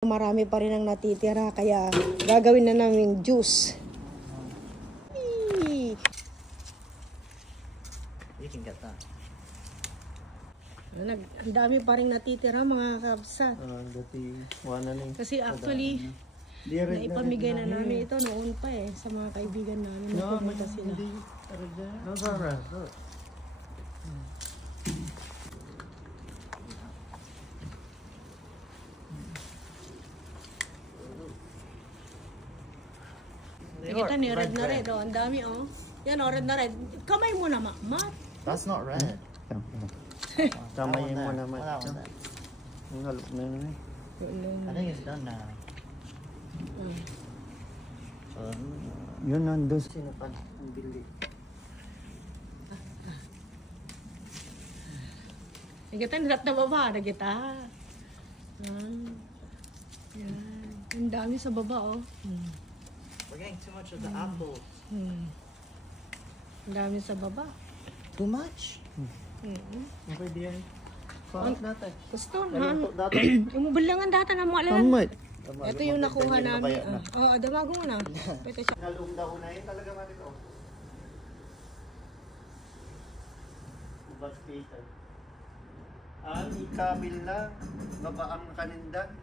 Marami pa rin ang natitira kaya gagawin na namin juice. You can get that. Ang dami pa rin natitira mga kabsat. Kasi actually, naipamigay na namin ito noon pa sa mga kaibigan namin. Napupunta sila. Kita ni red na red. Ang dami Yan red na red. Kamay mo na Mat. That's not red. Kamay mo na Mat. I think it's done now. Yun nandun. Sino pa ang bili? Kita nilat na baba na kita. Yan. Ang dami sa baba We're getting too much of the apple. Ang dami sa baba. Too much? Okay diyan. Parang natin. Gusto na. Yung bilangan data na mga lalan. Amat. Ito yung nakuha namin. Damago mo na. Pwede siya. Nalong daw na yun talaga man ito. Bastitan. Ang ikabil lang, babaang kanindan.